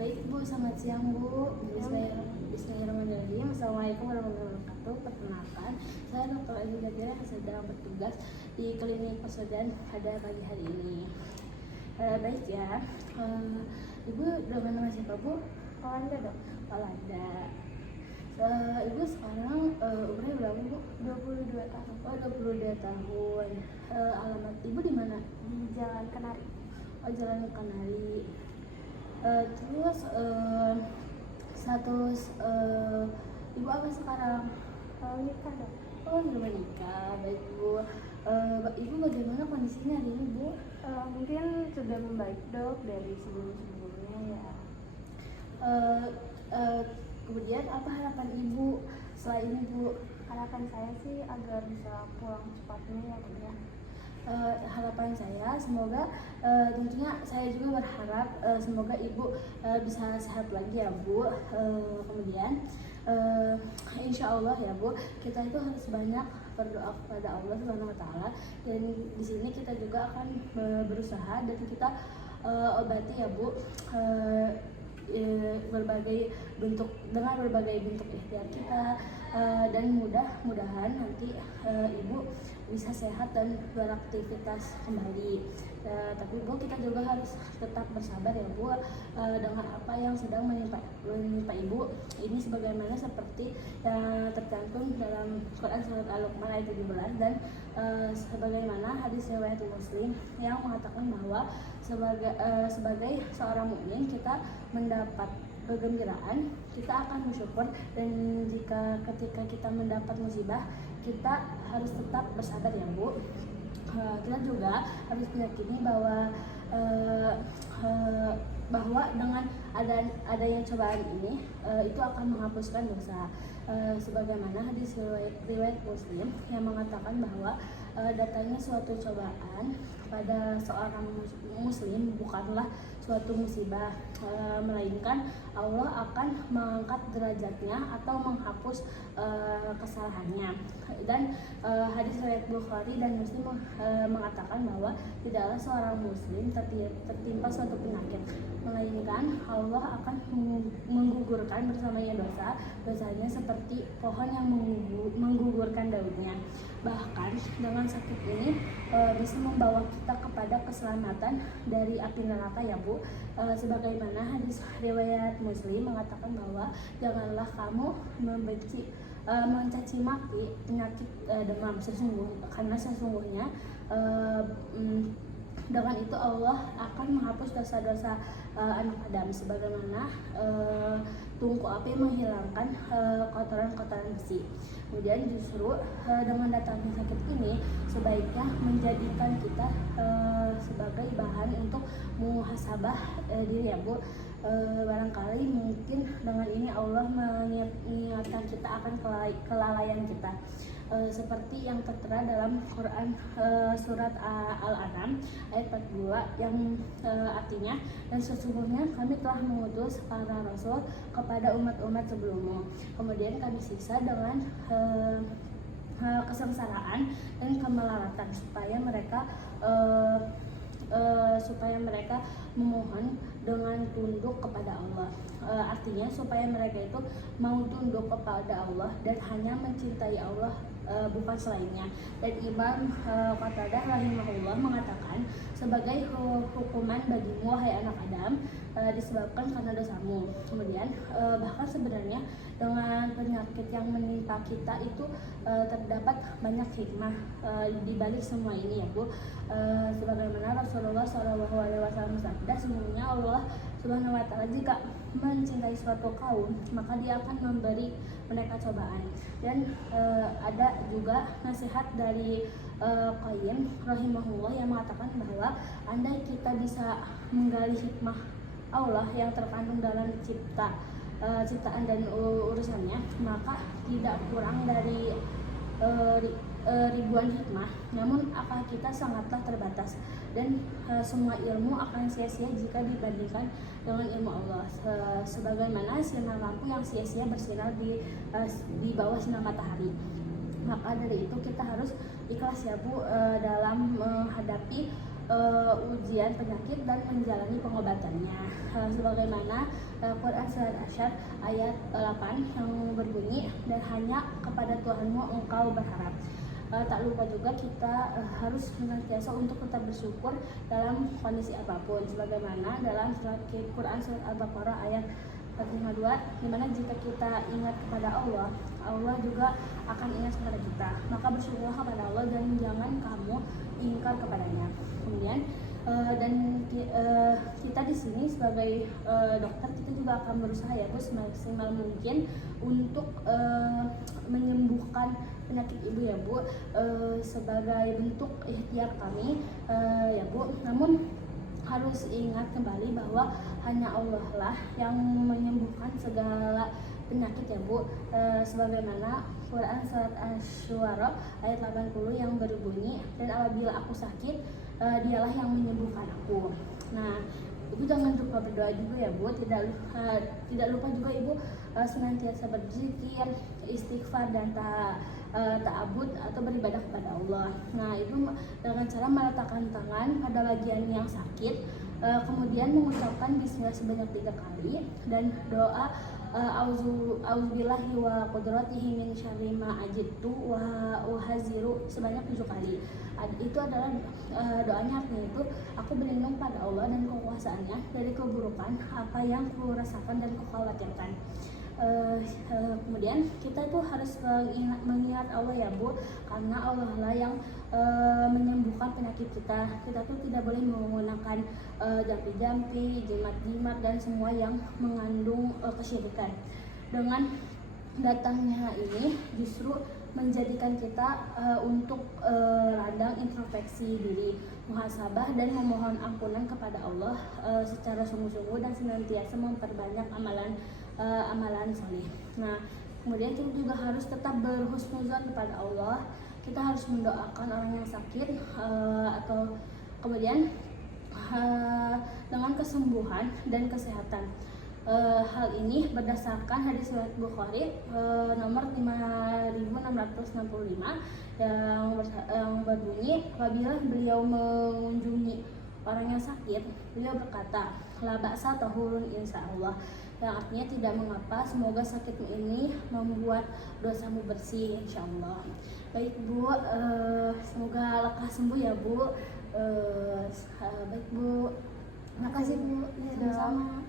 Baik Bu, selamat siang Bu. Bismillahirrahmanirrahim. Assalamualaikum warahmatullahi wabarakatuh. Perkenalkan, saya Dr. Aziz Gadira yang sedang bertugas di klinik persaudaraan pada pagi hari ini. Baik ya, Ibu dengan nama siapa Bu? Walanda dok. Walanda. Ibu sekarang umurnya berapa Bu? 22 tahun. Oh, 22 tahun. Alamat Ibu di mana? Di Jalan Kenari. Oh, Jalan Kenari. Terus status Ibu apa sekarang? Nikah dok. Oh, sudah menikah. Baik Bu. Ibu bagaimana kondisinya hari ini Bu? Mungkin sudah membaik dok dari sebelum-sebelumnya ya. Kemudian apa harapan Ibu setelah ini Bu? Harapan saya sih agar bisa pulang cepatnya ya dok ya. Harapan saya semoga tentunya saya juga berharap semoga Ibu bisa sehat lagi ya Bu. Kemudian insya Allah ya Bu, kita itu harus banyak berdoa kepada Allah Subhanahu Wa Taala, dan di sini kita juga akan berusaha dan kita obati ya Bu berbagai bentuk ikhtiar kita, dan mudah-mudahan nanti Ibu bisa sehat dan beraktivitas kembali. Tapi Bu, kita juga harus tetap bersabar ya Bu dengan apa yang sedang menimpa Ibu ini, sebagaimana seperti yang tercantum dalam Quran surat Al-Luqman ayat 17, dan sebagaimana hadis riwayat Muslim yang mengatakan bahwa sebagai seorang mukmin kita mendapat kegembiraan, kita akan bersyukur, dan ketika kita mendapat musibah kita harus tetap bersabar ya Bu. Kita juga harus meyakini bahwa dengan adanya cobaan ini itu akan menghapuskan dosa, sebagaimana hadis riwayat Muslim yang mengatakan bahwa datangnya suatu cobaan pada seorang muslim bukanlah suatu musibah, melainkan Allah akan mengangkat derajatnya atau menghapus kesalahannya. Dan hadis riwayat Bukhari dan Muslim mengatakan bahwa tidaklah seorang muslim tertimpa suatu penyakit, melainkan Allah akan menggugurkan bersamanya dosanya seperti pohon yang menggugurkan daunnya. Bahkan dengan sakit ini bisa membawa kita kepada keselamatan dari api neraka ya Bu. Sebagaimana hadis riwayat Muslim mengatakan bahwa janganlah kamu mencaci maki penyakit demam, karena sesungguhnya dengan itu Allah akan menghapus dosa-dosa anak Adam, sebagaimana tungku api menghilangkan kotoran-kotoran besi. Kemudian justru dengan datangnya sakit ini sebaiknya menjadikan kita sebagai bahan untuk muhasabah diri ya Bu. Barangkali mungkin dengan ini Allah mengingatkan kita akan kelalaian kita, seperti yang tertera dalam Quran surat Al-An'am ayat 42 yang artinya, dan sesungguhnya kami telah mengutus para rasul kepada umat-umat sebelummu, kemudian kami siksa dengan kesengsaraan dan kemelaratan supaya mereka memohon dengan tunduk kepada Allah. Artinya supaya mereka itu mau tunduk kepada Allah dan hanya mencintai Allah, bukan selainnya. Dan Imam Qatadah rahimahullah mengatakan, sebagai hukuman bagimu wahai anak Adam disebabkan karena dosamu. Kemudian bahkan sebenarnya dengan penyakit yang menimpa kita itu terdapat banyak hikmah di balik semua ini ya Bu. Sebagaimana Rasulullah SAW bersabda, sesungguhnya Allah Subhanahu Wa Taala jika mencintai suatu kaum maka Dia akan memberi mereka cobaan. Dan ada juga nasihat dari Qayyim rahimahullah yang mengatakan bahwa andai kita bisa menggali hikmah Allah yang terkandung dalam ciptaan dan urusannya, maka tidak kurang dari ribuan hikmah, namun akal kita sangatlah terbatas, dan semua ilmu akan sia-sia jika dibandingkan dengan ilmu Allah, sebagaimana sinar lampu yang sia-sia bersinar di bawah sinar matahari. Maka dari itu kita harus ikhlas ya Bu dalam menghadapi ujian penyakit dan menjalani pengobatannya. Sebagaimana Quran Surat Asyar ayat 8 yang berbunyi, dan hanya kepada Tuhanmu engkau berharap. Tak lupa juga kita harus senantiasa untuk tetap bersyukur dalam kondisi apapun, sebagaimana dalam Quran Surat Al-Baqarah ayat 52, dimana jika kita ingat kepada Allah, Allah juga akan ingat kepada kita. Maka bersyukurlah kepada Allah dan jangan kamu ingkar kepadanya. Kemudian kita di sini sebagai dokter, kita juga akan berusaha ya Bu, semaksimal mungkin untuk menyembuhkan penyakit ibu ya Bu, sebagai bentuk ikhtiar kami ya Bu. Namun harus ingat kembali bahwa hanya Allah lah yang menyembuhkan segala penyakit ya Bu, sebagaimana Quran Surat Asy-Syu'ara ayat 80 yang berbunyi, dan apabila aku sakit, dialah yang menyembuhkan aku. Nah, Ibu jangan lupa berdoa juga ya Bu, tidak lupa juga Ibu senantiasa berzikir, istighfar, dan ta'abud atau beribadah kepada Allah. Nah, Ibu dengan cara meletakkan tangan pada bagian yang sakit, kemudian mengucapkan bismillah sebanyak 3 kali, dan doa auzubillahi wa qudratihi min syarri ma ajidtu wa uhaziru sebanyak 7 kali. Itu adalah doanya, artinya itu aku berlindung pada Allah dan kekuasaannya dari keburukan apa yang ku rasakan dan ku khawatirkan. Kemudian kita tuh harus mengingat Allah ya Bu, karena Allah lah yang menyembuhkan penyakit kita. Kita tuh tidak boleh menggunakan jampi-jampi, jimat-jimat, dan semua yang mengandung kesyirikan. Dengan datangnya ini justru menjadikan kita untuk radang introspeksi diri, muhasabah, dan memohon ampunan kepada Allah secara sungguh-sungguh dan senantiasa memperbanyak amalan saleh. Nah, kemudian kita juga harus tetap berhusnuzon kepada Allah. Kita harus mendoakan orang yang sakit atau kemudian dengan kesembuhan dan kesehatan. Hal ini berdasarkan hadis riwayat Bukhari nomor 5665 yang berbunyi, apabila beliau mengunjungi orang yang sakit, beliau berkata, la ba'sa tahurun insyaallah, yang artinya tidak mengapa, semoga sakitmu ini membuat dosamu bersih insyaallah. Baik Bu, semoga lekas sembuh ya Bu. Baik Bu, makasih Bu. Sama-sama.